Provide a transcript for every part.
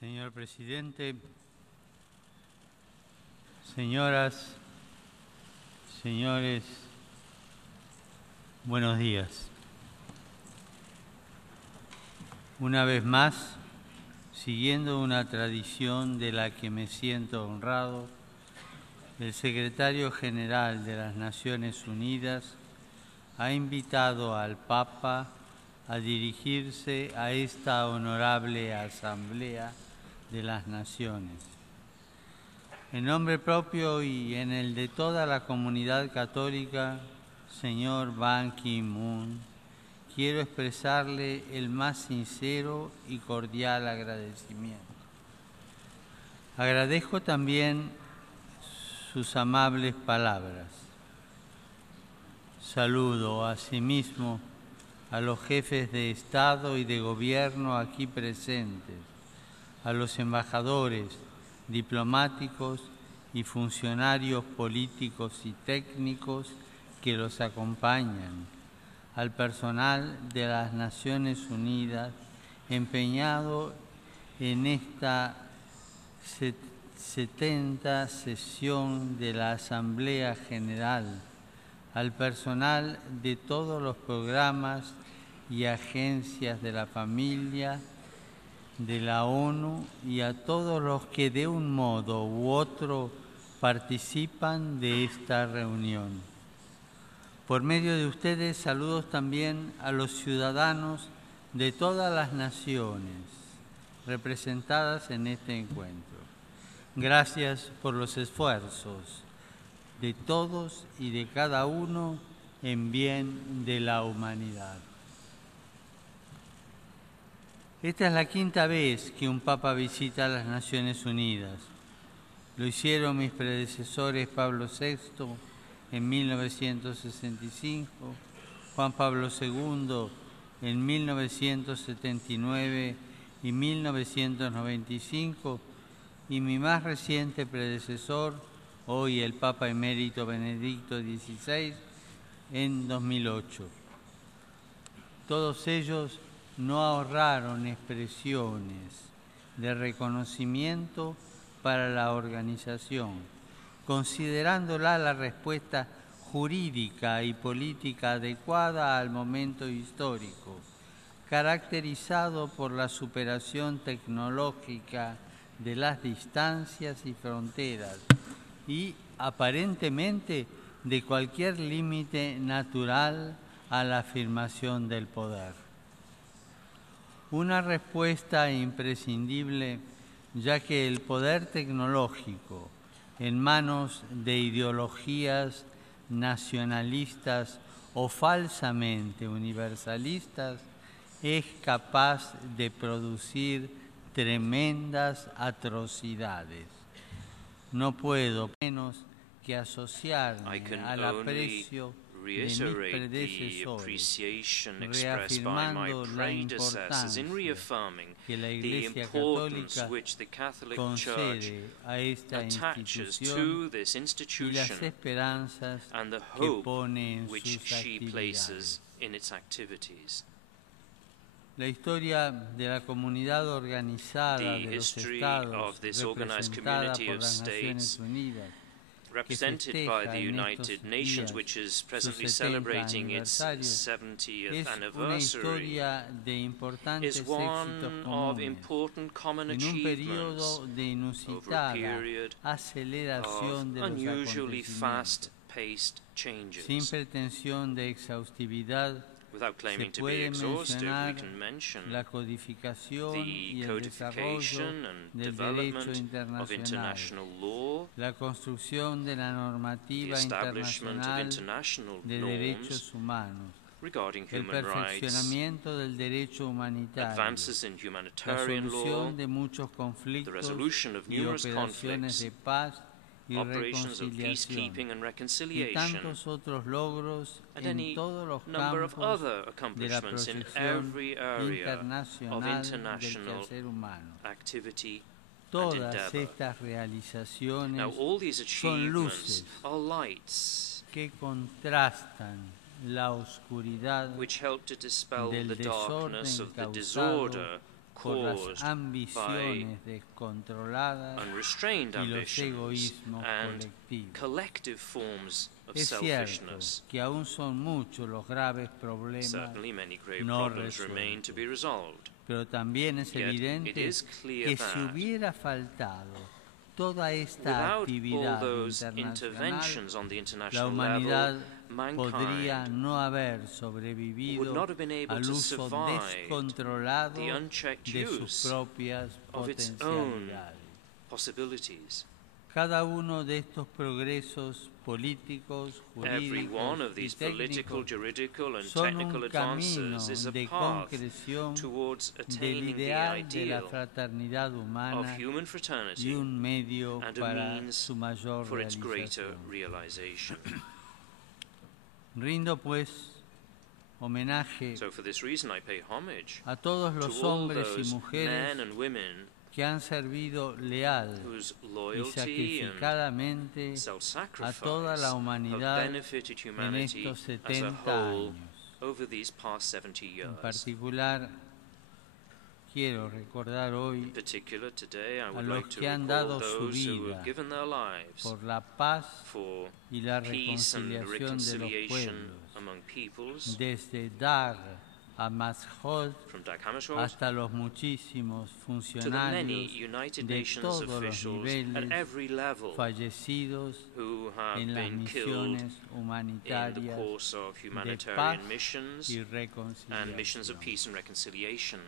Señor presidente, señoras, señores, buenos días. Una vez más, siguiendo una tradición de la que me siento honrado, el secretario general de las Naciones Unidas ha invitado al Papa a dirigirse a esta honorable Asamblea de las Naciones. En nombre propio y en el de toda la comunidad católica, señor Ban Ki-moon, quiero expresarle el más sincero y cordial agradecimiento. Agradezco también sus amables palabras. Saludo asimismo a los jefes de Estado y de Gobierno aquí presentes, a los embajadores, diplomáticos y funcionarios políticos y técnicos que los acompañan, al personal de las Naciones Unidas empeñado en esta 70ª sesión de la Asamblea General, al personal de todos los programas y agencias de la familia, de la ONU y a todos los que de un modo u otro participan de esta reunión. Por medio de ustedes, saludos también a los ciudadanos de todas las naciones representadas en este encuentro. Gracias por los esfuerzos de todos y de cada uno en bien de la humanidad. Esta es la quinta vez que un Papa visita las Naciones Unidas. Lo hicieron mis predecesores Pablo VI en 1965, Juan Pablo II en 1979 y 1995, y mi más reciente predecesor, hoy el Papa Emérito Benedicto XVI, en 2008. Todos ellos no ahorraron expresiones de reconocimiento para la organización, considerándola la respuesta jurídica y política adecuada al momento histórico, caracterizado por la superación tecnológica de las distancias y fronteras y, aparentemente, de cualquier límite natural a la afirmación del poder. Una respuesta imprescindible, ya que el poder tecnológico, en manos de ideologías nacionalistas o falsamente universalistas, es capaz de producir tremendas atrocidades. No puedo menos que asociarme al aprecio de mis predecesores, reafirmando la importancia que la Iglesia Católica concede a esta institución y las esperanzas que pone en sus actividades. La historia de la comunidad organizada de los Estados, representada por las Naciones Unidas, represented by the United Nations, which is presently celebrating its 70th anniversary, is one of important common achievements over a period of unusually fast-paced changes. Without claiming to be exhaustive, we can mention the codification and development of international law, the establishment of international norms regarding human rights, advances in humanitarian law, the resolution of numerous conflicts, operations of peacekeeping and reconciliation, and any number of other accomplishments in every area of international activity and endeavor. Now, all these achievements are lights which help to dispel the darkness of the disorder por las caused ambiciones by descontroladas unrestrained y los ambitions egoísmos and colectivos. collective forms of Es cierto selfishness. que aún son muchos los graves problemas Certainly, many grave no problems remain to be resueltos, resolved. pero también es Yet, evidente it is clear que si that hubiera faltado toda esta without all actividad those internacional, interventions on the la international humanidad level, podría mankind no haber would sobrevivido not have been able al to uso survive descontrolado the unchecked de sus use propias of its own potencialidades. possibilities. Cada uno de estos progresos políticos, Every one jurídicos of y these political, técnicos juridical, and son technical un camino advances is a de path concreción towards del attaining the ideal de la ideal fraternidad of humana human y fraternity un medio and a para means su mayor for its greater realización. realization. Rindo pues homenaje So for this reason I pay homage a todos to los all hombres y those mujeres men and women que han servido leal whose y loyalty and sacrificadamente a toda self-sacrifice la have humanidad benefited en humanity estos as a 70 whole años. over these past 70 En years. particular, quiero recordar hoy In particular, today I a would los like to que han recall dado su those who vida have given their lives por la paz for y la peace and reconciliación de los reconciliation pueblos, among peoples, desde Dar a Mashhad from Dag Hammarskjöld hasta los muchísimos to the many funcionarios United de Nations todos los officials at niveles every level fallecidos who have en las been killed misiones in the humanitarias course of de paz humanitarian missions y and missions of reconciliación. peace and reconciliation.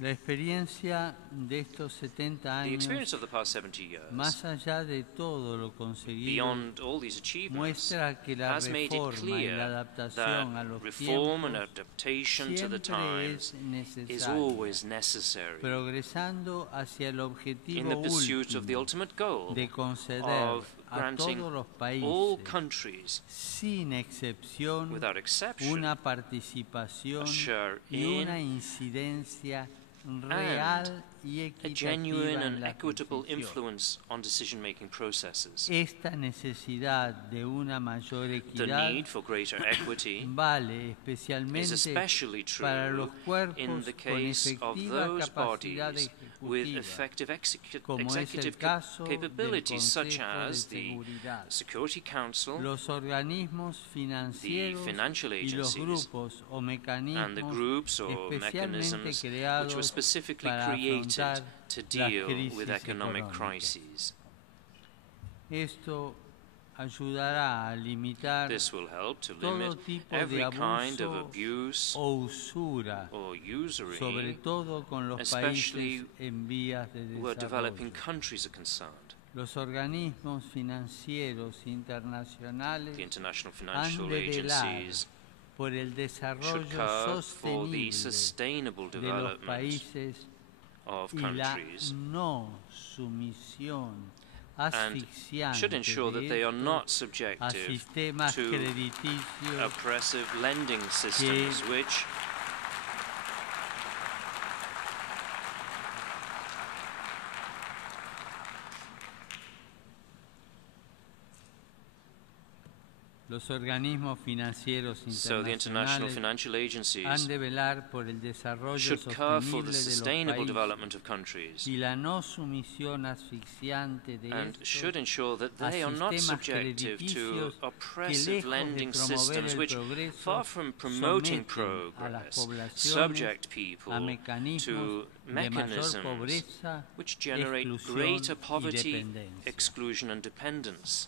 La experiencia de estos 70 The experience años, of the past 70 years, más allá de todo lo conseguido, beyond all these achievements, muestra que la has made it reforma y la clear adaptación a that los reform and tiempos adaptation to the siempre es times is necesaria, always necessary progresando hacia el in objetivo the pursuit of the último ultimate goal de conceder of a granting todos los all países, countries, sin excepción, without exception, una participación a share y in una incidencia real y a equitativa genuine en and las equitable decisiones. influence on decision-making processes. Esta necesidad de una mayor The equidad need for greater equity vale is especialmente especially para los true cuerpos in the con case of efectiva those capacidad bodies with ejecutiva, effective como es el executive caso del capabilities, such Consejo de as the Seguridad, Security Council, los organismos financieros financial y los agencies, grupos o and the mecanismos groups or especialmente mechanisms which were creados specifically para created afrontar to las deal crisis with economic económicas. crises. Esto ayudará a limitar This will help to todo limit tipo de every kind of abuso abuse o usura, or usury, sobre todo con los especially países en vías de where developing desarrollo. countries are concerned. Los organismos financieros internacionales The international han financial de velar agencies por el should desarrollo care for the sostenible sustainable de los development países of y la countries no sumisión and asfixiante should ensure that they are de not estos a subjective sistemas to crediticios oppressive lending systems which los organismos financieros so the international internacionales financial han agencies de velar por el desarrollo should care for the sostenible de los sustainable países development of countries y la no sumisión asfixiante de and estos should ensure that a they are not sistemas subjective to crediticios que oppressive lejos lending de promover systems el which, progreso, far from promoting someten a las progress, poblaciones subject a people mecanismos to de mayor mechanisms pobreza, which generate exclusión greater y poverty, dependencia. exclusion and dependence.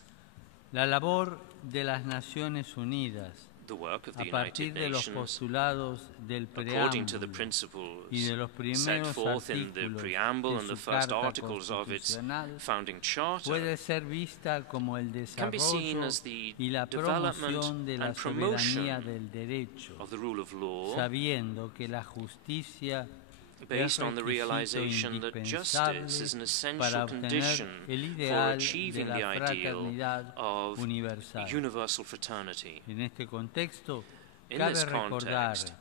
La labor de las Naciones Unidas, The work of a the partir United de los Nations, postulados del according to the preámbulo principles y de los set primeros forth in the artículos preamble de and the su first Carta articles of its Constitucional, founding charter, puede ser vista como el can be seen desarrollo as the y la development promoción de la and soberanía promotion del derecho, of the rule of law, sabiendo que la justicia based on the requisito realization that justice is an indispensable para essential obtener condition el for ideal de achieving la the ideal fraternidad of universal. universal fraternity. En este contexto, In cabe this recordar context,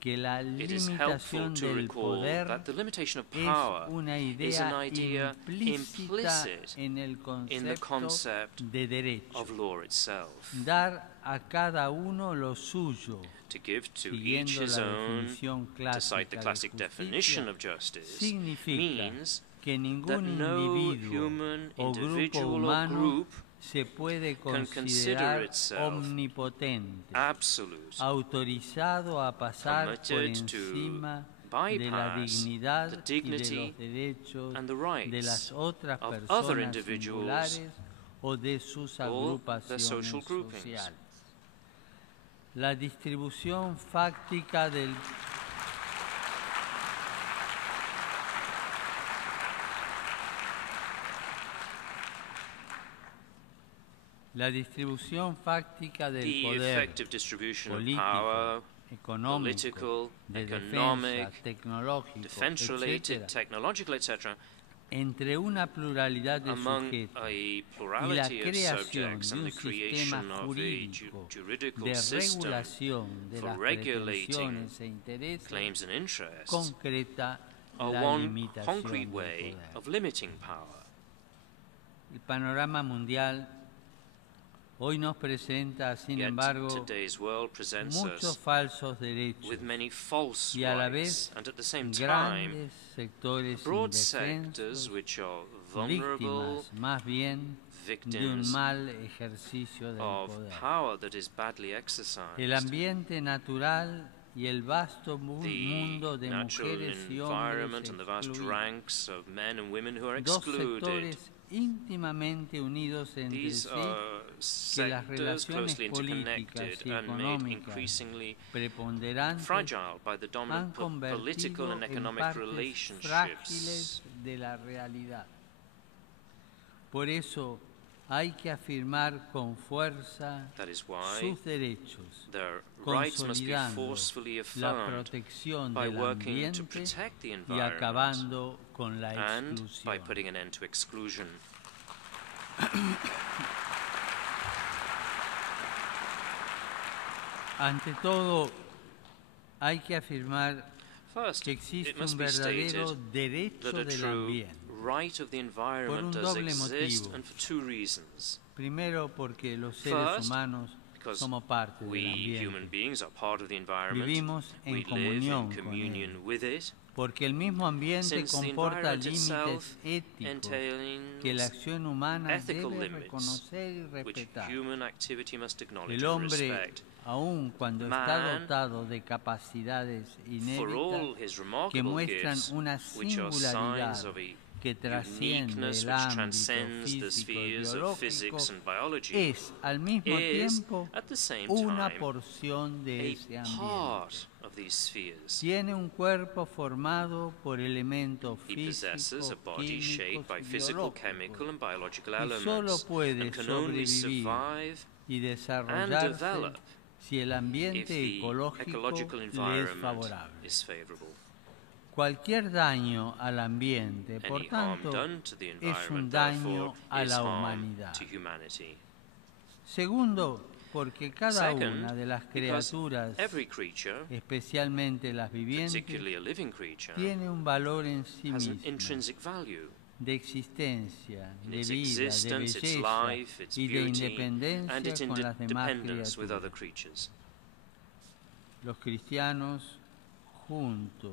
que la it is helpful limitación to del recall poder that the limitation of es power una is an idea idea implícita implicit en el in the concepto concept de derecho. of law itself. Dar a cada uno lo suyo, To give to siguiendo each his la own, definición to cite the clásica de classic definition justicia, of justice, significa means que that ningún no individuo human, o grupo individual or humano group se puede can consider considerar itself omnipotente, absolute, autorizado a pasar por permitted to encima de la bypass dignidad the y de dignity los derechos and the de las rights otras of other personas individuals singulares o de sus or their agrupaciones social groupings. sociales. La distribución fáctica del The poder effective distribution of político, power, económico, political, de economic, defensa, tecnológico, defense-related, etc., technological, etc., entre una pluralidad de among sujetos a y la plurality of creación subjects de and un the sistema creation of a jurídico juridical de system regulación de for las regulating pretensiones e intereses claims and interests concreta are la one limitación concrete del way poder. of limiting power. El panorama mundial hoy nos presenta, sin Yet embargo, today's world presents muchos us falsos derechos with many false y a la rights, vez and at the same time, grandes sectores broad sectors indefensos, which are vulnerable, víctimas más bien de un victims mal ejercicio del of poder. power that is badly exercised. El ambiente natural y el vasto The mundo de natural mujeres y environment hombres and the vast excluidos, ranks of men and women who are dos excluded. sectores íntimamente unidos entre These sí, are que las sectors relaciones closely políticas interconnected y and made económicas increasingly preponderantes fragile by the han dominant political convertido and en economic partes relationships. frágiles de la realidad. Por eso hay que afirmar con fuerza That is why sus derechos, their rights must be consolidando forcefully la affirmed protección by del working to ambiente protect the y environment acabando con la and by exclusión. putting an end to exclusion. Ante todo, hay que afirmar First, que it existe must un be stated verdadero derecho that a del true ambiente. right of the environment Por un does doble exist, motivo. and for two reasons. Primero, porque los seres First, humanos because somos parte del we human ambiente. beings are part of the environment. Vivimos en We live comunión in con communion él. with it. Porque el mismo ambiente Since the comporta environment límites itself éticos que la entails acción humana ethical debe limits reconocer y which respetar. human activity must acknowledge El and hombre, respect. aun cuando está Man, dotado de capacidades For all inéditas his que remarkable muestran gifts, una which are singularidad signs of a que trasciende uniqueness el which ámbito transcends the físico y spheres of biológico, physics and biology, es al mismo is, tiempo at the same una time, porción de ese a ambiente. part of these spheres. Tiene un cuerpo formado por elementos He possesses a físicos, body shaped by químicos y physical, chemical, biológicos and biological y solo elements, puede and can only sobrevivir survive y and desarrollarse develop si el if ambiente the ecológico ecological le es environment favorable. is favorable. Cualquier daño al ambiente, por Any harm tanto, done to the es un environment, daño therefore, a is la harm humanidad. to humanity. Segundo, porque cada Second, una de las because criaturas, every creature, especialmente las vivientes, particularly a living creature, tiene un valor en sí has an mismo, intrinsic value de existencia, in de its vida, de existence, its belleza life, its y de beauty, and its independencia con las demás independence with other criaturas. creatures. Los cristianos, junto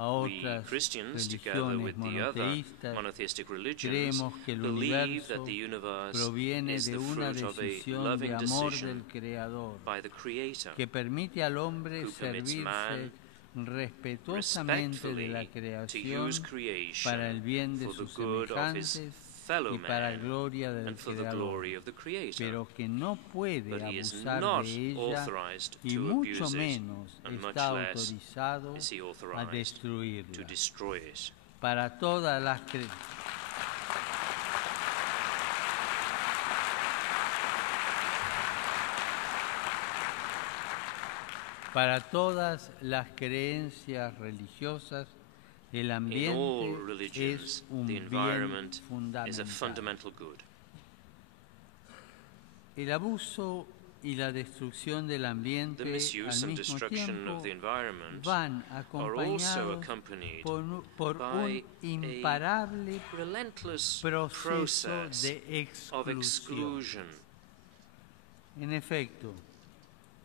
a We otras Christians, together religiones with the other monoteístas, monotheistic religions, creemos que el believe universo that the universe proviene is de the una fruit of a decisión loving de amor decision del Creador by the Creator, que permite al hombre who permits servirse man respetuosamente de la respectfully to creación use creation para el bien de for the sus good of his semejantes fellow y para man gloria del and for the Creador, glory of the Creator. pero que no puede But he is abusar not de ella authorized y to mucho abuse it, menos and much está less autorizado is he a authorized to destruirla. destroy it. Para todas las Para todas las creencias religiosas, el In all ambiente religions, es un the bien environment is a fundamental. fundamental good. El abuso y la destrucción del ambiente the misuse al and mismo destruction tiempo of the environment van are also acompañados accompanied por by un imparable a relentless proceso process de of exclusión. exclusion. En efecto,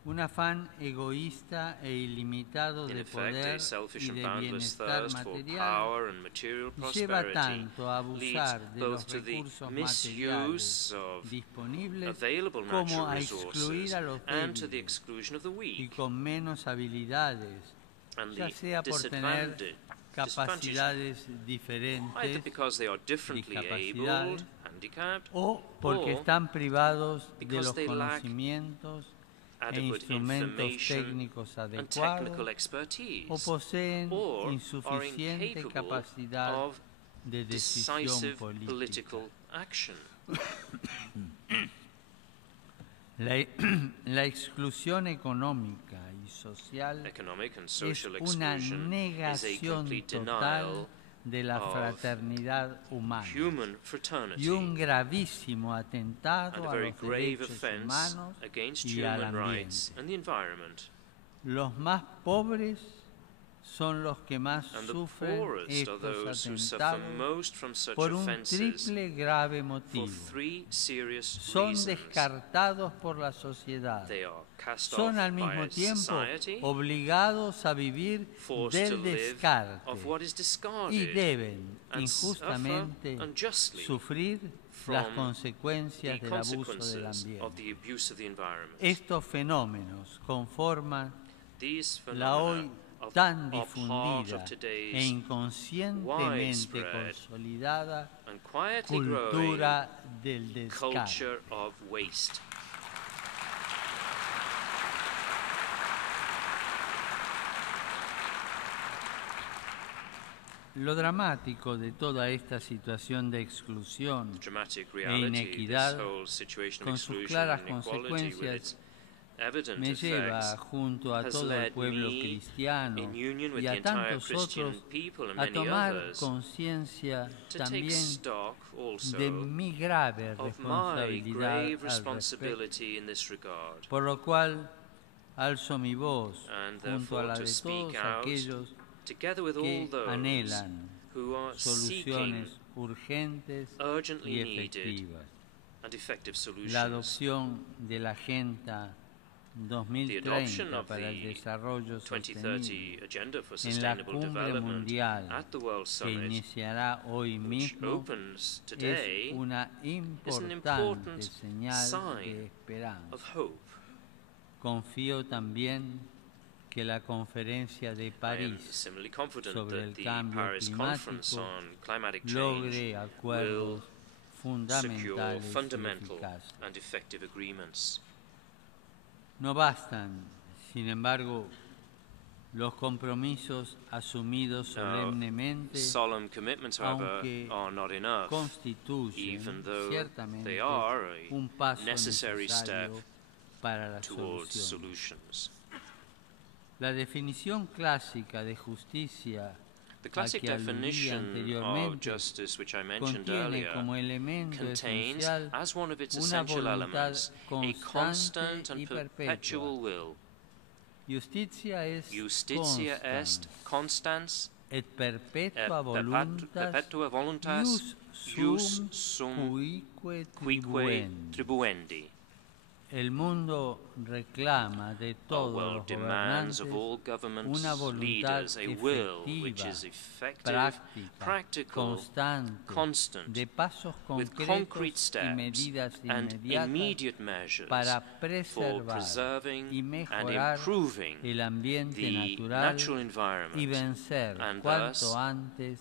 un afán egoísta e ilimitado In de effect, poder a selfish y and de boundless bienestar thirst for material power and material lleva prosperity tanto a leads abusar de both los to the recursos materiales misuse of disponibles available como natural a excluir resources a los and to the débiles exclusion of the y weak, con menos habilidades, and ya the sea por tener disadvantage capacidades either diferentes, because they are differently abled, discapacidades, handicapped, o porque or están privados de because los they lack conocimientos e adequate instrumentos information técnicos and technical adecuados, o expertise, poseen or are insuficiente incapable capacidad of de decisión decisive política. political action. La exclusión económica y social Economic and es social una exclusion is a negación complete total denial de la of fraternidad humana human y fraternity un gravísimo and atentado a a very los grave derechos offense humanos against y al human rights ambiente. and the environment. Los más pobres son los que más And the sufren poorest are estos those who suffer atentados most from such por un offenses triple grave for motivo. three serious Son reasons. descartados por la sociedad. They are cast Son off al mismo by tiempo society, obligados a vivir forced to del live descarte of what is y discarded, deben and injustamente suffer unjustly sufrir las from consecuencias the del abuso del consequences of ambiente. the abuse of the environment. Estos fenómenos conforman These la hoy phenomena tan are part difundida of e today's inconscientemente widespread consolidada and quietly growing cultura del descarte. culture of waste. Lo dramático de toda esta situación de exclusión The dramatic e reality, inequidad, this whole situation of con sus exclusion claras and inequality with consecuencias, its evident me lleva effects, junto a has todo el led pueblo me, cristiano in union with y the a entire tantos Christian otros, people and a many tomar others, conciencia to take también stock also de mi grave of my responsabilidad grave al respecto, responsibility in this regard. por lo cual alzo mi voz And junto a la therefore to de speak todos out, aquellos together with all que those anhelan who are seeking soluciones urgentes urgently y needed efectivas. and effective La solutions. adopción de la Agenda The adoption 2030 of para el the desarrollo 2030 sostenible Agenda for en la Sustainable cumbre Development mundial at the World que Summit, iniciará hoy which mismo opens today, es una importante important señal sign de esperanza. of hope. Confío también que la conferencia de I am París similarly confident sobre that el the cambio Paris Conference climático on Climatic Change logre acuerdos secure fundamentales y fundamental eficaces. and effective agreements. No bastan, sin embargo, los compromisos asumidos solemnemente, Solemn commitments, however, aunque are not enough, constituyen even though ciertamente they are un paso a necessary step necesario para la towards solución. solutions. La definición clásica de justicia The a classic que aludí definition of anteriormente justice, which I mentioned contiene earlier, como elemento contains, esencial as one of its una essential voluntad elements, a constant constante y and perpetual will. Justitia est Justitia est constans et perpetua perpetua voluntas ius ius sum cuique quique tribuendi. El mundo reclama de Our todos world los demands gobernantes of all government una voluntad leaders a will which efectiva, is effective, práctica, practical, constante, constant, de pasos with concrete concretos y steps medidas and inmediatas immediate measures para for preservar preserving y and mejorar improving el ambiente the natural natural y environment, vencer and cuanto thus antes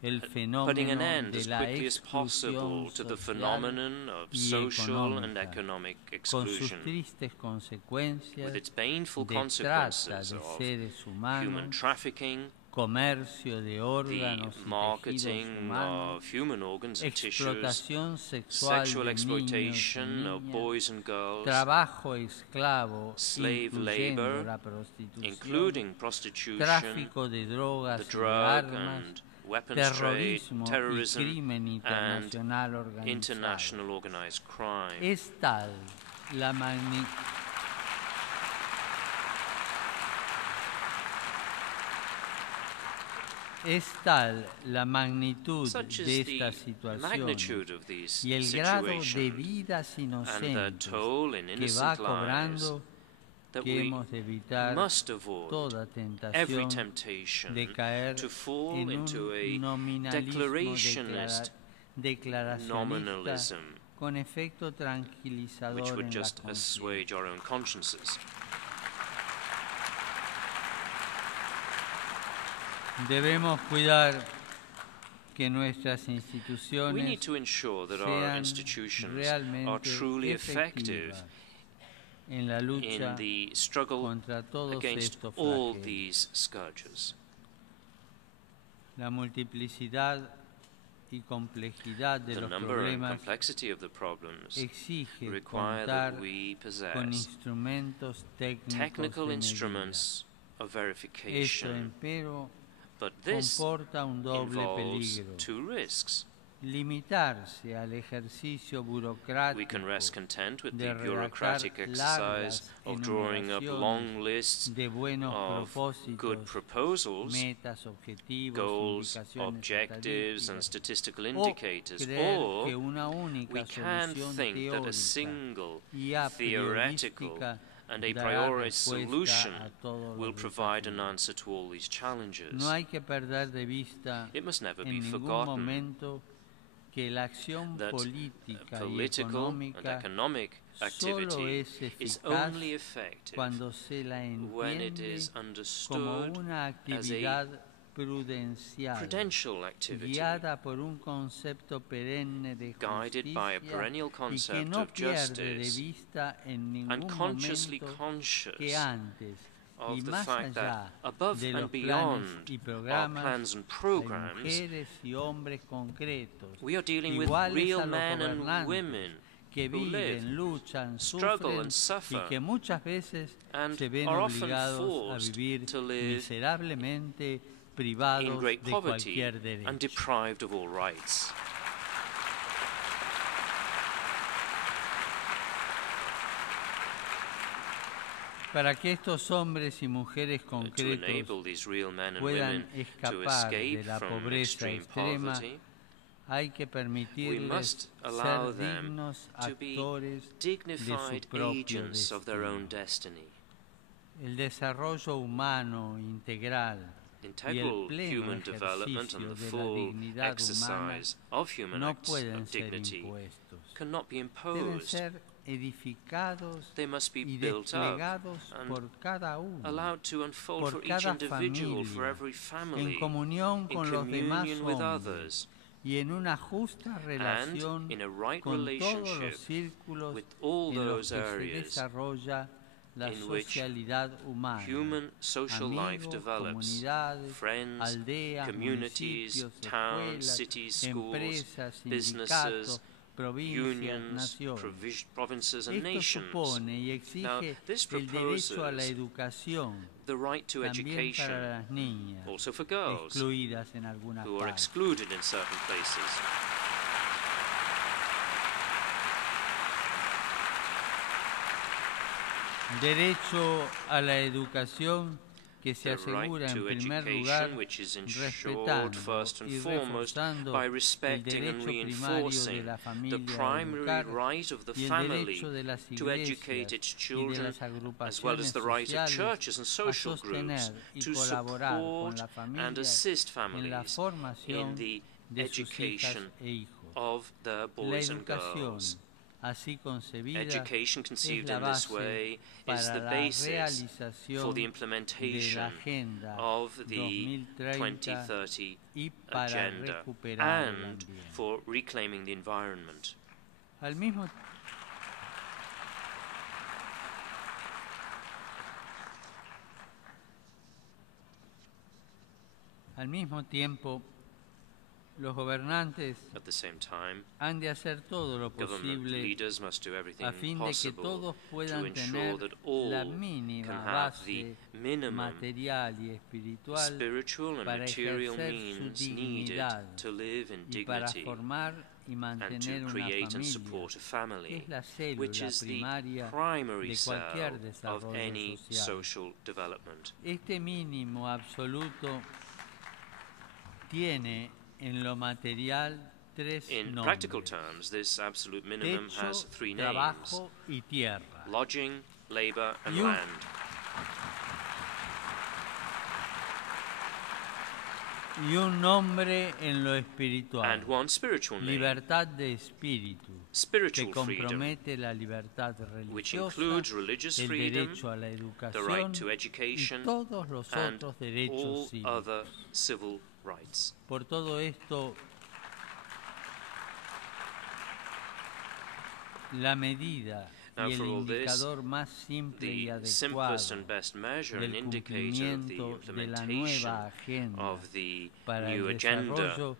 el putting fenómeno an end de as la quickly as possible exclusión to the social phenomenon of y social and económica, economic con sus exclusion, tristes consecuencias with its painful de trata consequences de of seres human humanos, trafficking, comercio de the órganos y tejidos marketing humanos, of human organs and tissues, explotación sexual sexual de niños y exploitation of niñas, boys and girls, trabajo esclavo, slave incluyendo labor, la prostitución, including prostitution, tráfico de drogas the y de drug armas, and weapons trade, terrorismo y terrorism, crimen and internacional organizado. international organized crime. Es tal Es tal la magnitud Such de is the esta situación magnitude of these y el grado de situations vidas and the inocentes toll in que va innocent lives cobrando that que we hemos de evitar must avoid toda every tentación temptation de caer to fall en into un a nominalismo declarationist declaracionista nominalism, con efecto which tranquilizador would en la just assuage our own consciences. Debemos cuidar que nuestras We need instituciones to ensure that our sean institutions are realmente truly effective efectivas en la lucha in the struggle contra todos against estos all flagelos. these scourges. La multiplicidad y complejidad de The los number and problemas complexity of the problems exige require contar that we con possess instrumentos técnicos technical de medida. instruments of Esto, verification, empero, but this comporta un doble involves peligro. two risks. Limitarse al ejercicio We can rest burocrático content with de the bureaucratic redactar exercise largas of drawing up long lists de buenos of good propósitos, proposals, metas, objetivos, goals, indicaciones objectives, and estadísticas, statistical o indicators, creer or que una única we can solución think that a teórica single y a theoretical priorística and a dará priori respuesta solution a todos will los provide an desafíos. answer to all these challenges. No hay que perder de vista It must never en be ningún forgotten momento que la acción that política y political and económica economic solo activity es is eficaz only effective cuando se la when it entiende is como understood una as a actividad prudencial, prudential activity, guiada por un concepto perenne de guided by a justicia perennial y que concept no of pierde de justice, vista en and ningún consciously momento conscious que antes y of the más fact that allá above de los and planes beyond y our programas plans and hay programs, mujeres y hombres concretos, we are dealing with iguales real a los men and gobernantes, women que who live, viven, luchan, struggle sufren and suffer, y que muchas veces and se ven are often obligados a forced vivir to live miserablemente in privados great de poverty cualquier and derecho. deprived of all rights. Para que estos hombres y mujeres To concretos enable these real men and puedan women to escapar escape de la from pobreza extreme extrema, poverty, hay que we permitirles must allow ser them dignos to be actores de su dignified propio agents of their own destino. destiny. El desarrollo humano integral y el Integral pleno human development and ejercicio the de la full dignidad humana exercise of human no acts pueden of ser dignity impuestos. cannot be Deben imposed. ser edificados They must be y built up desplegados and por cada uno, allowed to unfold por for each cada individual, for familia, every en family, comunión in con los demás communion with hombres others, y en una justa relación in a right con todos relationship los círculos with all en los those que se areas desarrolla la in which socialidad humana, human social life amigos, develops. comunidades, Friends, aldeas, communities, municipios, towns, escuelas, cities, schools, empresas, businesses, sindicatos, provincias, unions, naciones. provinces and Esto nations. supone y Now, exige this el derecho a la proposes educación, the right to también education, para las niñas, also for girls, excluidas en algunas who are partes. excluded in certain places. Derecho a la educación que se The right asegura en to primer lugar education, which is ensured respetando first and y foremost reforzando by el respecting and derecho primario de reinforcing la the familia a primary educar right of the y el family derecho de las to educate iglesias its y de children, las as well as agrupaciones the right of sociales churches and a social groups sostener y to colaborar con support la and familia assist en la families formación in the de sus hijas education e hijos. of their La boys and educación, girls. así concebida, Education es conceived la in this base way is para the la basis for realización the de la implementation Agenda of the 2030 2030 y para agenda recuperar el and ambiente. for reclaiming the environment. Al mismo tiempo, Los gobernantes At the same time, han de hacer todo lo government posible leaders must do everything a fin de que possible todos to puedan ensure tener that la all mínima can have the base minimum material y espiritual spiritual and para material ejercer su means needed dignidad to live in y para dignity formar y and mantener to una create and familia, support a que family, es la which célula is the primaria primary de cell cualquier of desarrollo any social. social development. Este mínimo absoluto tiene en lo material tres In nombres: practical terms, this absolute minimum techo, has three names: trabajo y tierra. lodging, labor, and Y land. Y un nombre en lo espiritual: And one spiritual name: libertad de espíritu, que spiritual freedom, compromete la libertad which religiosa, includes religious el freedom, derecho a la the educación right to y education, todos los and otros derechos all cívicos. other civil rights. Por todo esto, la medida Now, y el for all this, indicador más simple y the simplest adecuado and best measure and del indicator of the cumplimiento de la implementation nueva agenda of the para new el agenda desarrollo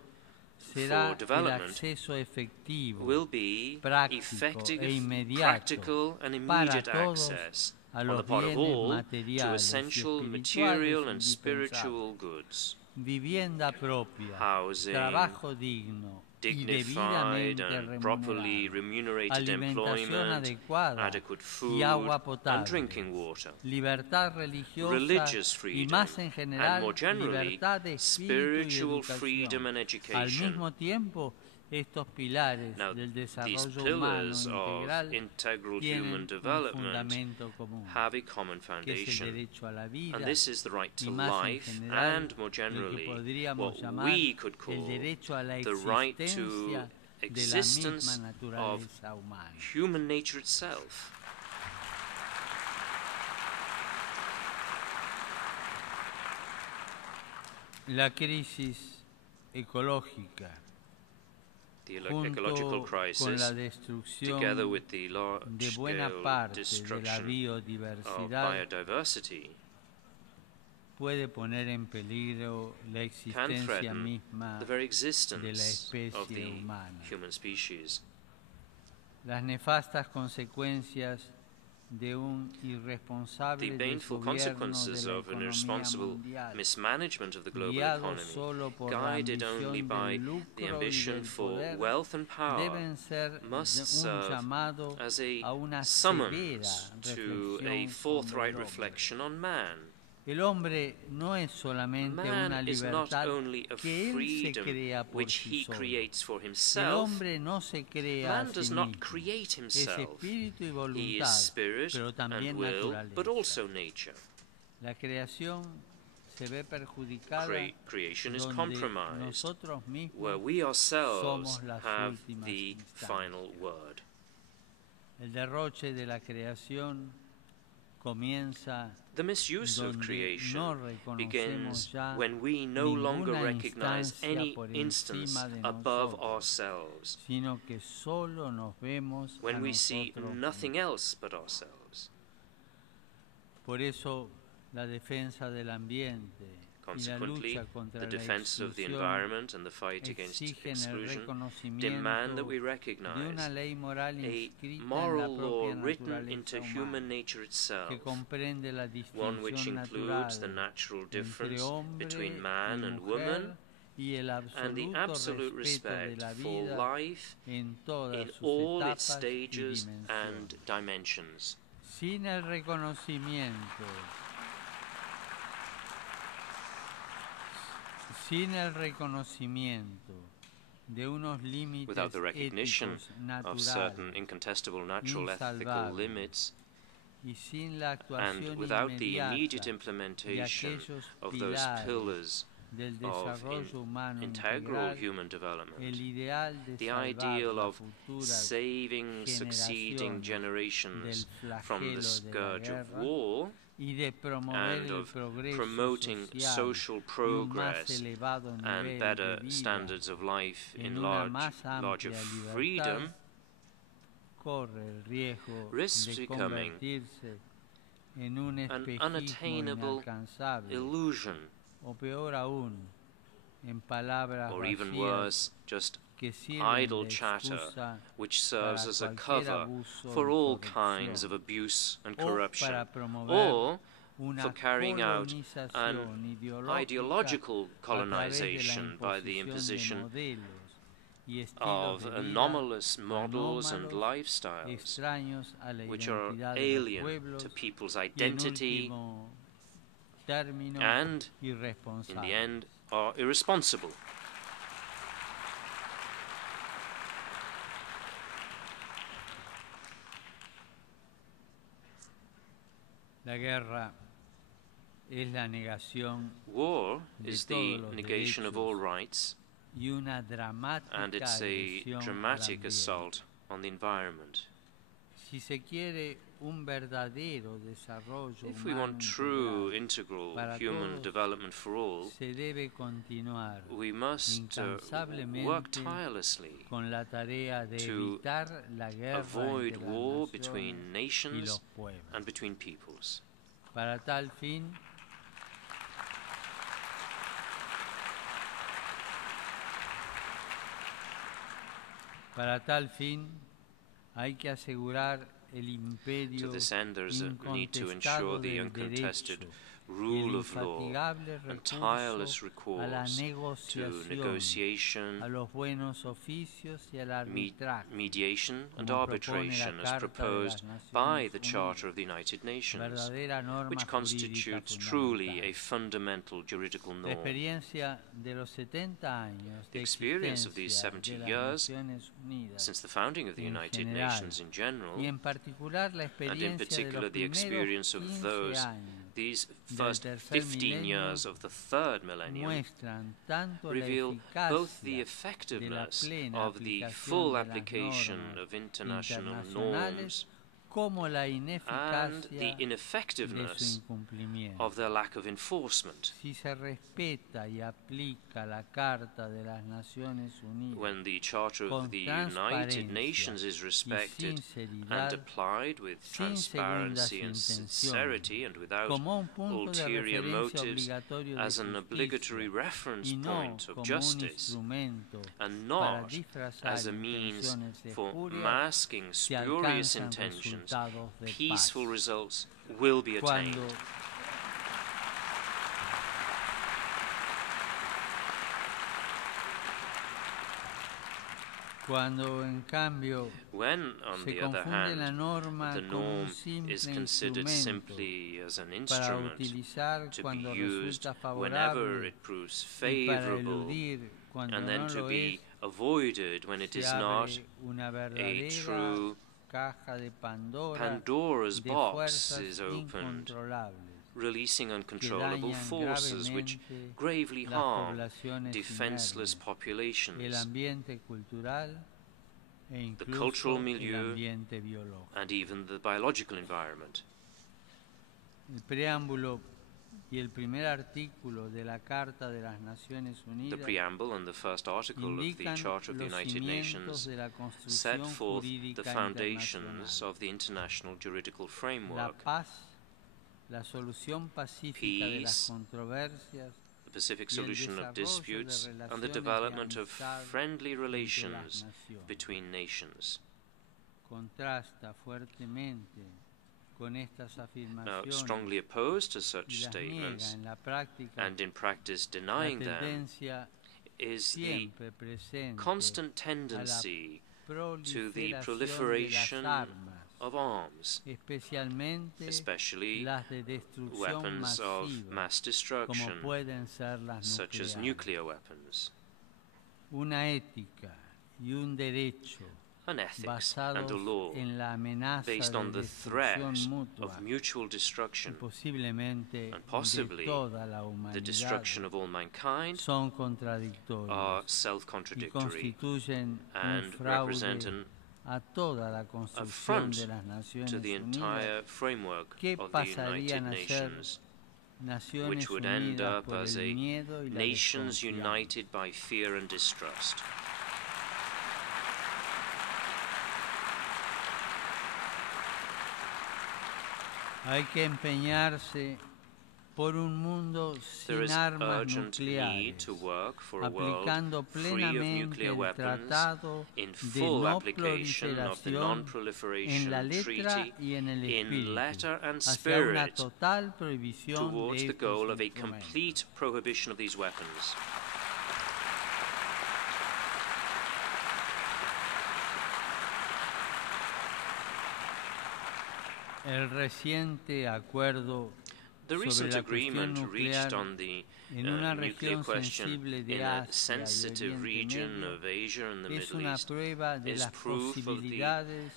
será for el development acceso efectivo, will be práctico effective, e inmediato practical and para immediate todos access a on los the part of bienes all to materiales y essential espirituales material and indispensables: spiritual goods, vivienda propia, housing, trabajo digno y dignified debidamente and properly remunerado, remunerated alimentación employment, adecuada adequate y food agua and potable, drinking water, libertad religiosa religious y freedom, más en and general more generally, libertad de espíritu y spiritual freedom educación. and Al education. mismo tiempo, estos pilares Now, del these desarrollo humano pillars of integral integral human tienen un development fundamento común, have a common que es el foundation, derecho a la vida and this is the right to y más en life, general and more lo que generally, podríamos what llamar we could el call derecho a la the right to existencia de la misma existence of naturaleza humana. human nature itself. La crisis ecológica, The ecological junto con la crisis, destrucción together with the de buena large-scale parte de la destruction of biodiversidad, biodiversity, puede poner en peligro la can existencia threaten misma the very de la existence of especie the humana. human species. Las nefastas consecuencias de un The irresponsable baneful desgobierno de consequences la of an economía irresponsible mundial, mismanagement of the global guiado economy, solo por la guided only ambición by del the lucro y ambition del for poder, wealth and power, deben ser must un serve llamado as a una a severa summons to a reflexión sobre forthright el hombre. reflection on man. El hombre no es solamente una Man is not libertad only a que él se freedom crea por which sí he solo. creates for El himself. hombre no se crea a Man sí does not mismo. create Es himself. espíritu y He voluntad, is spirit pero and también will, but naturaleza. also nature. La creación se ve perjudicada Creation is donde compromised, nosotros where mismos we ourselves somos las have últimas the instancias. final word. El derroche de la creación comienza The misuse of donde creation no reconocemos begins ya when we no longer ninguna recognize instancia any por instance encima de above nosotros, ourselves, sino que solo nos vemos a when we see nosotros nothing mismos. else but ourselves. Por eso la defensa del ambiente y la Consequently, lucha contra the la defense of the exclusión environment and the fight against exigen el exclusion reconocimiento demand that we de una recognize ley moral a inscrita en la moral law propia written into naturaleza human humana, nature itself, que comprende la one which distinción includes the natural natural entre difference hombre between y man and mujer woman, y el and the absoluto absolute respeto de respect la for vida life en todas in sus all its etapas y stages dimensiones. and dimensions. Sin el reconocimiento de unos límites Without the recognition éticos of certain naturales incontestable natural ethical insalvables limits, y sin la and actuación without the immediate inmediata de implementation aquellos of those pilares pillars del of desarrollo humano integral integral, human el development, ideal de the salvar ideal las of futuras saving succeeding generaciones generations del from the flagelo de la scourge of guerra war y de promover and el of progreso promoting social social y un más progress elevado nivel and de better vida standards of life en in una más larger amplia freedom, libertad, corre el riesgo risks de becoming convertirse en un an espejismo unattainable inalcanzable illusion, o peor aún, or even worse, just idle chatter, which serves as a cover for all kinds of abuse and corruption, or for carrying out an ideological colonization by the imposition of anomalous models and lifestyles which are alien to people's identity and, in the end, are irresponsible. War is the negation of all rights, and it's a dramatic assault on the environment. If we want true, integral human development for all, we must work tirelessly to avoid war between nations and between peoples. Para tal fin, hay que asegurar el imperio to this end, there's a need to ensure the uncontested rule of law and tireless recourse to negotiation, mediation and arbitration as proposed by the Charter of the United Nations, which constitutes truly a fundamental juridical norm. The experience of these 70 years, since the founding of the United Nations in general, and in particular the experience of these first 15 years of the third millennium, reveal both the effectiveness of the full application of international norms and the ineffectiveness of their lack of enforcement. When the Charter of the United Nations is respected and applied with transparency and sincerity and without ulterior motives as an obligatory reference point of justice, and not as a means for masking spurious intentions, peaceful results will be attained. When, on the other hand, the norm is considered simply as an instrument to be used whenever it proves favorable and then to be avoided when it is not, a true Pandora's box is opened, releasing uncontrollable forces which gravely harm defenseless populations, the cultural milieu, and even the biological environment. The preamble and the first article of the Charter of the United Nations set forth the foundations of the international juridical framework: peace, the pacific solution of disputes, and the development of friendly relations between nations. Now, strongly opposed to such statements, and in practice denying them, is the constant tendency to the proliferation of arms, especially weapons of mass destruction, such as nuclear weapons. An ethics and a law based on the threat of mutual destruction and possibly the destruction of all mankind are self-contradictory and represent an affront to the entire framework of the United Nations, which would end up as a nations united by fear and distrust. por un mundo There sin is armas urgent need nucleares, to work for a world aplicando free of plenamente nuclear el weapons, Tratado in de full no application of the proliferación en la Non-Proliferation letra Treaty, y en el in espíritu, letter and hacia una spirit, total prohibición towards de the estos goal of a instrumentos. complete prohibition of these weapons. El reciente acuerdo The sobre recent la cuestión agreement reached nuclear on the en una nuclear región question sensible in de a Asia y sensitive Oriente region Medio of Asia and the es Middle una East prueba de is las proof of the posibilidades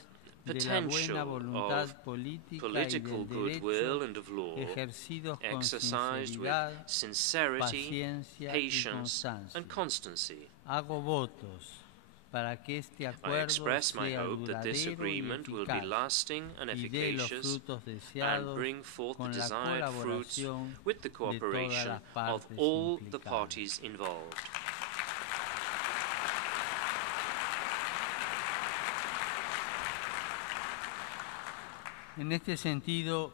de la buena potential voluntad of política y political del goodwill derecho and of law ejercidos con exercised with sinceridad, sincerity, paciencia y patience, and constancia. constancy. Hago votos para que este I acuerdo express my sea hope that this duradero y agreement will be eficaz lasting and y dé los efficacious frutos and deseados bring forth the con la desired fruits colaboración with the de todas cooperation las of partes all the implicadas. parties involved. En este sentido,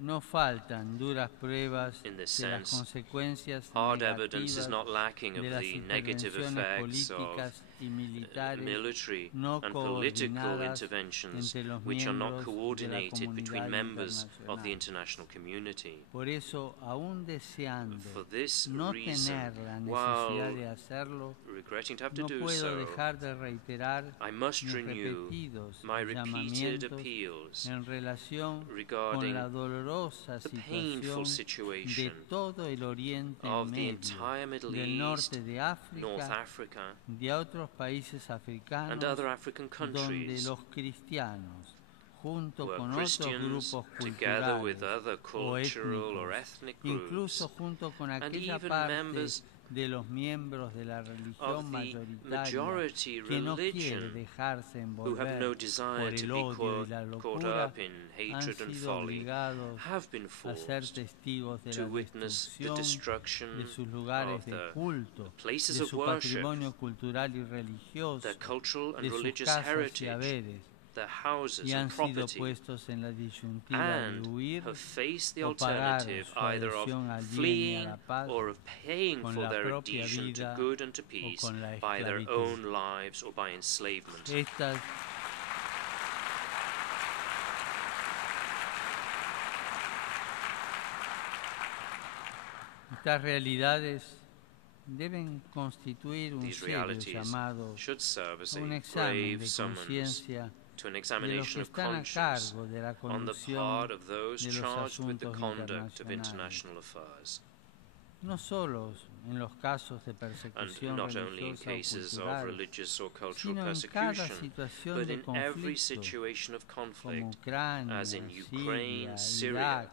no faltan duras pruebas In this de las sense, consecuencias hard evidence is negativas not lacking of de las the negative intervenciones effects of políticas y militares military no and political coordinadas interventions entre los which are not miembros de la coordinated between comunidad members of the internacional. international community. Por eso, aún deseando For this no reason, tener la necesidad while de hacerlo, regretting to have to no do puedo so, dejar de reiterar I must mis renew repetidos my repeated llamamientos appeals en relación con regarding la dolorosa the painful situación de situation todo el Oriente of the Medio, entire Middle del East, norte de North África, Africa, de otros países and africanos, other African donde countries los cristianos, junto where con otros Christians, grupos together with culturales other o cultural or étnicos, ethnic groups, incluso junto con and aquella even parte members de los miembros de la religión of the mayoritaria majority que no quiere religion dejarse who have envolver no por desire to el be odio y la caught locura, up in han hatred and sido folly, obligados have been a ser forced testigos de to la witness the destrucción destruction de sus lugares of de the culto, places de of su worship, patrimonio cultural y religioso, their cultural and de sus religious casas y heritage, haberes, their houses y and han sido property, puestos en la disyuntiva de and huir have faced the o pagar alternative su either of adhesión al bien y a fleeing la paz or of paying con for la their propia adhesion to vida good and to o peace con la by their esclavitud. own lives or by enslavement. Estas realidades deben constituir un These serio realities llamado should serve as a un a examen grave de summons conciencia to an de los examination que of están a conscience cargo de la on the conducción part of those de los charged with the asuntos conduct of internacionales, international affairs, no solo en los casos de and persecución not only in religiosa o cases of cultural, religious or cultural sino en cada persecution, situación but de in every conflicto, situation of como conflict, Ucrania, as in Siria, Ukraine, Syria, Irak,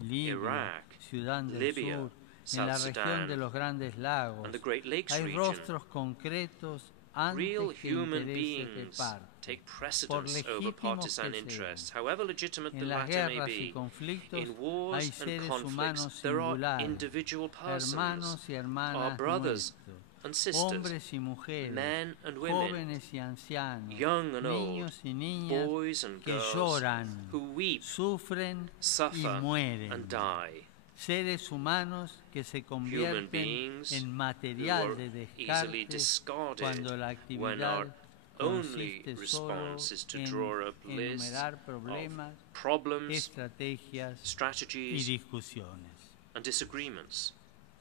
Libia, Iraq, Sudán del Libya, Sur, en la South región de Sudan, los Grandes Lagos. and the Great Lakes Hay region. rostros concretos Real antes que human intereses de beings parte. take Por precedence over legítimos partisan que interests, sean. however legitimate the En las latter may guerras y be. conflictos In wars hay and seres conflicts, humanos there are singulares, individual persons, hermanos y our hermanas brothers nuestros, and sisters, hombres y mujeres, men and women, jóvenes y ancianos, young and old, niños y niñas boys and que girls lloran, who weep, sufren y suffer, mueren. and die. Seres humanos que se convierten beings en who material are de easily descarte discarded cuando la when our actividad only consiste solo response is to en draw up lists enumerar of problemas, problems, estrategias y strategies, discusiones. and disagreements.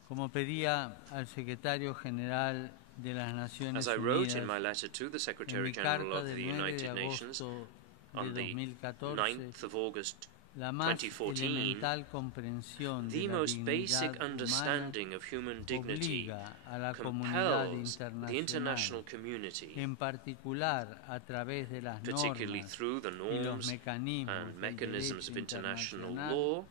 Como pedía al secretario general de las Naciones As I wrote in Unidas my letter to the en Secretary mi General carta of the del 9 de United Nations agosto de on the 2014, 9th of August, la más 2014, elemental comprensión the de la most basic dignidad humana understanding of human dignity obliga a la comunidad compels the internacional, international community, en particular a través de las particularly normas through the y los norms mecanismos and del mechanisms derecho of international internacional, law,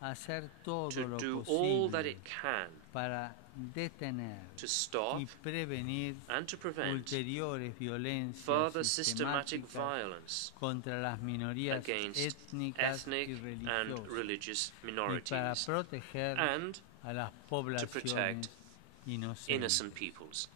a hacer todo to lo do all that posible it can para detener to stop y prevenir and to prevent ulteriores violencias further systematic sistemáticas violence contra las minorías against étnicas ethnic y and religiosas religious y para minorities proteger and a las to poblaciones protect inocentes. innocent peoples.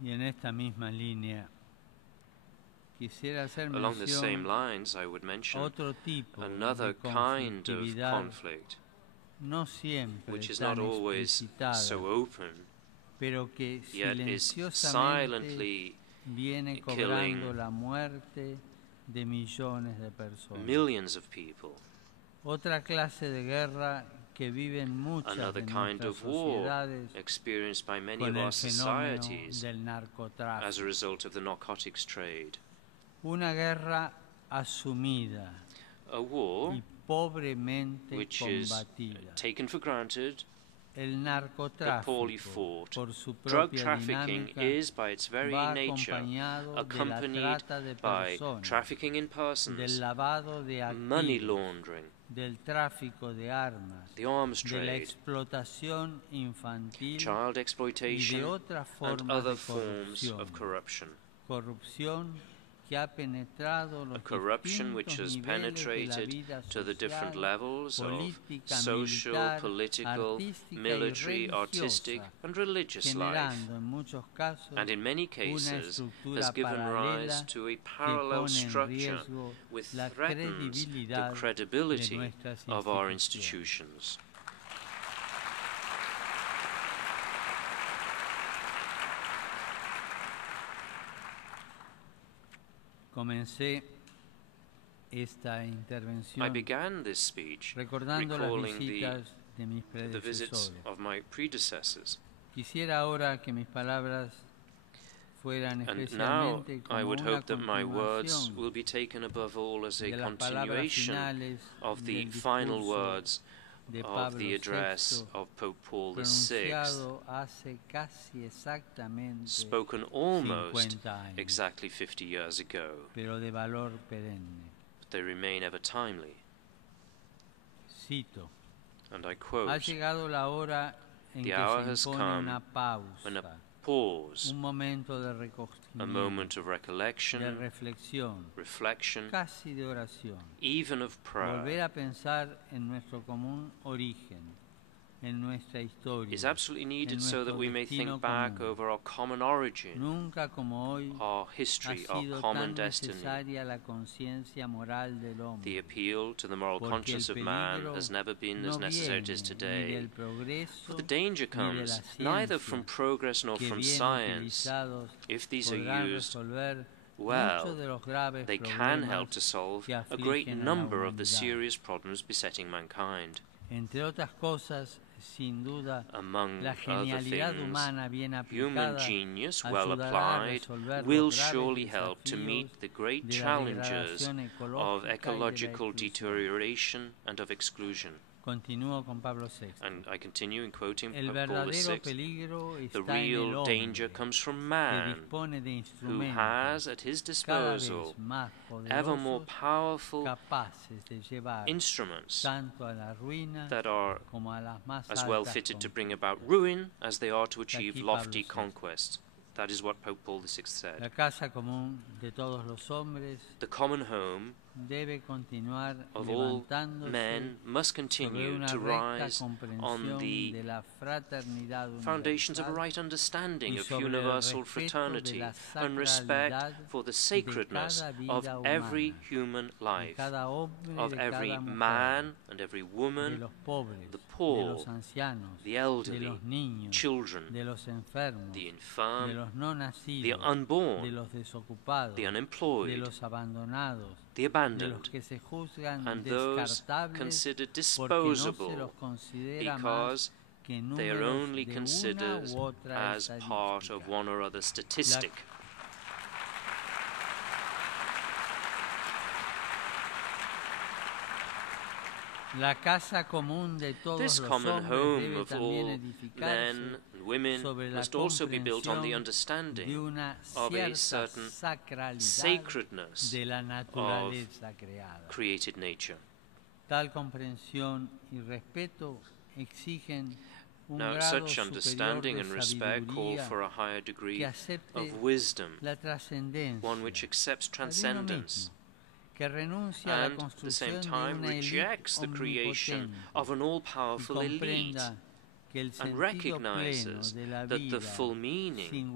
Y en esta misma línea Along the same lines, I would mention another kind of conflict, which is not always so open, yet is silently killing millions of people. Another kind of war experienced by many of our societies as a result of the narcotics trade. A war which is taken for granted but poorly fought. Drug trafficking is, by its very nature, accompanied by trafficking in persons, money laundering, the arms trade, child exploitation, and other forms of corruption. A corruption which has penetrated to the different levels of social, political, military, artistic, and religious life, and in many cases has given rise to a parallel structure which threatens the credibility of our institutions. I began this speech recalling the visits of my predecessors. And now I would hope that my words will be taken above all as a continuation of the final words of the address of Pope Paul VI, spoken almost exactly 50 years ago, but they remain ever timely. And I quote, "The hour has come when a pause, a moment of recollection, reflection, even of prayer, is absolutely needed so that we may think back over our common origin, our history, our common destiny. The appeal to the moral conscience of man has never been as necessary as it is today, for the danger comes neither from progress nor from science. If these are used well, they can help to solve a great number of the serious problems besetting mankind. Among other things, human genius, well applied, will surely help to meet the great challenges of ecological deterioration and of exclusion. And I continue in quoting Pope Paul VI. The real danger comes from man, who has at his disposal ever more powerful instruments that are as well fitted to bring about ruin as they are to achieve lofty conquests. That is what Pope Paul VI said. The common home of all men must continue to rise on the foundations of a right understanding of universal fraternity and respect for the sacredness of every human life, of every man and every woman, the poor, the elderly, children, the infirm, the unborn, the unemployed, the abandoned, and those considered disposable because they are only considered as part of one or other statistic. This common home of all men and women must also be built on the understanding of a certain sacredness of created nature. Now, such understanding and respect call for a higher degree of wisdom, one which accepts transcendence, and at the same time rejects the creation of an all-powerful elite, and recognizes that the full meaning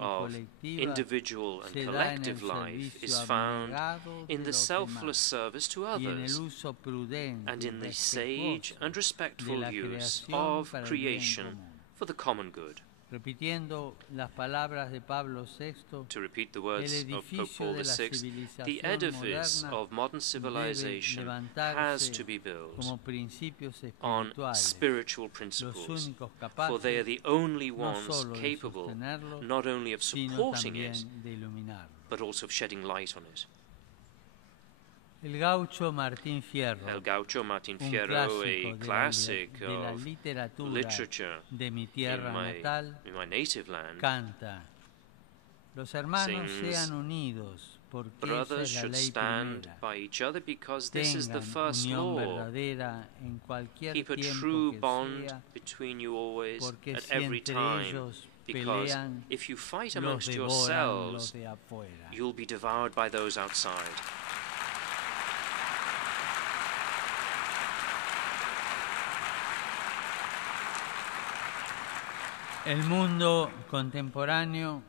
of individual and collective life is found in the selfless service to others and in the sage and respectful use of creation for the common good. Repitiendo las palabras de Pablo VI, to repeat the words of Pope Paul VI, the edifice of modern civilization has to be built on spiritual principles, for they are the only ones capable not only of supporting it, but also of shedding light on it. El Gaucho Martín Fierro, a classic of literature de mi tierra natal, in my native land, canta: Los hermanos sean unidos, porque brothers esa es la should ley stand primera. by each other because this is the Tengan first unión law. verdadera en cualquier Keep a tiempo true que bond sea, between you always, porque at si every entre time, ellos because pelean, if you fight los amongst devoran yourselves, los de afuera. you'll be devoured by those outside. El mundo contemporáneo,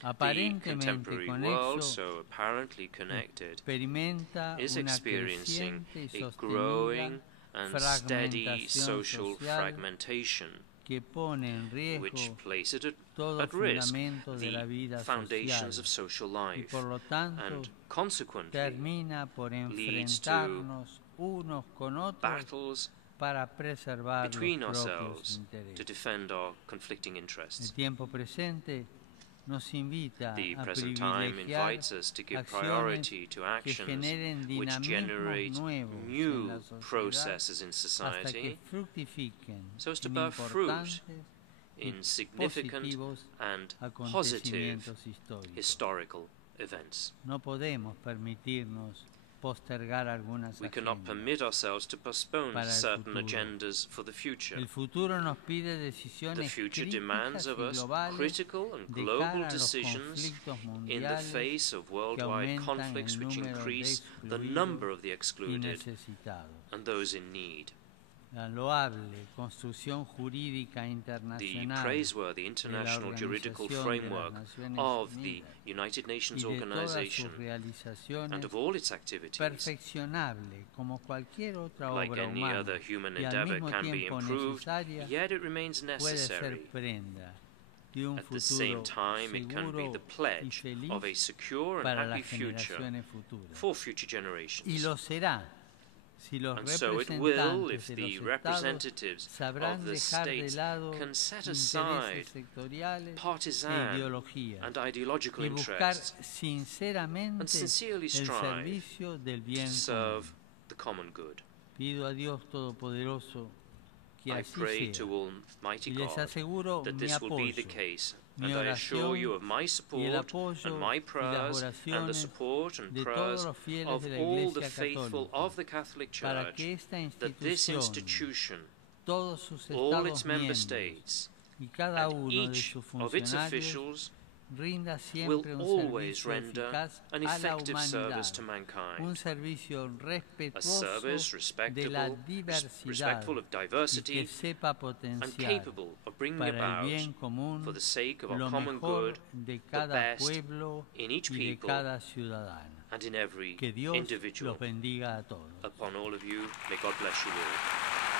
The aparentemente contemporary world, conexo, so apparently connected, experimenta is una experiencing creciente y a growing sostenida and steady fragmentación social social fragmentation, que pone en which riesgo places todo at risk fundamento de la the vida foundations social of social y life, por lo tanto and consequently termina por leads to enfrentarnos unos con otros battles para preservar between los propios ourselves to intereses. defend our conflicting El interests. tiempo presente nos invita The a present time privilegiar invites us to give acciones priority to que actions generen which dinamismos generate nuevos en new la sociedad processes in hasta que society fructifiquen so as to en bear fruit importantes y in significant positivos and positive acontecimientos históricos. historical events. No podemos permitirnos postergar algunas We cannot agendas. permit ourselves to postpone para el certain futuro. agendas for the future. El futuro nos pide The decisiones future críticas demands y of us globales critical and de global cara a los decisions conflictos in the mundiales face of que worldwide aumentan conflicts el which número de increase the excluidos number of the y excluded necesitados. and those in need. La loable construcción jurídica The internacional praiseworthy international juridical framework of the United y Nations de todas Organization sus realizaciones and of all its activities, perfeccionable como cualquier otra like obra any humana other human y al endeavor, mismo can be tiempo improved, necesaria, yet it remains puede ser necessary. prenda de un At the same futuro time, it can be seguro the y pledge of a feliz secure and para happy las future generaciones futuras. for future Y generations. lo será si los And so it will if representantes de the los estados representatives sabrán of the dejar de states lado can set intereses aside sectoriales e partisan ideologías and ideological y buscar interests sinceramente and sincerely el strive servicio del bien to común. serve the common good. Pido a Dios Todopoderoso que I así pray sea to Almighty y les God aseguro that mi this will be the apoyo, case, mi and I assure you oración of my y el support apoyo and my y prayers las and the oraciones support and de todos prayers los fieles of de la all the Iglesia faithful Católica of the Catholic para Church que esta that this institución, institution, todos sus all its estados member miembros states, y cada and uno de each sus of its funcionarios officials rinda will siempre un always servicio render eficaz an a la effective service humanidad, to un mankind, servicio a respetuoso service de la respectable, diversidad respectful of y que diversity, sepa and potenciar capable of bringing para el about, bien común for the sake of our lo common mejor good, de the cada best pueblo in each y de people cada ciudadano. and in every Que Dios individual. los bendiga a todos. Upon all of you, may God bless you all.